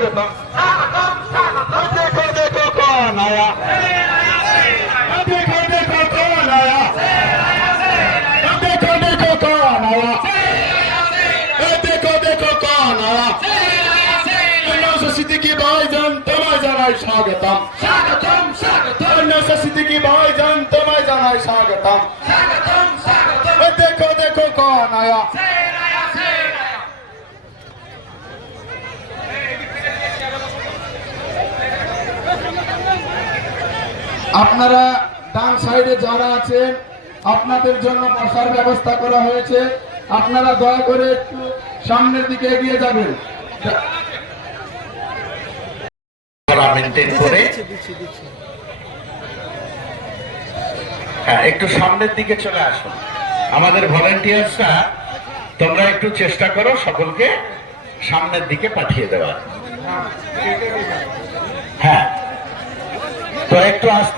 स्वागतम देखो देखो कौन आया देखो देखो कौन आया देखो देखो कौन आया देखो देखो कौन आया सिद्दीकी भाईजान तुम्हें জানাই স্বাগতম স্বাগতম স্বাগতম সিদ্দীকি ভাईजान तुम्हें জানাই স্বাগতম স্বাগতম স্বাগতম देखो देखो कौन आया আপনারা ডান সাইডে যারা আছেন আপনাদের জন্য বসার ব্যবস্থা করা হয়েছে আপনারা দয়া করে একটু সামনের দিকে এগিয়ে যাবেন মেইনটেইন করে একটু সামনের দিকে চলে আসুন আমাদের ভলান্টিয়ার্সরা তোমরা একটু চেষ্টা করো সকলকে সামনের দিকে পাঠিয়ে দেওয়ার হ্যাঁ তো একটু আসতে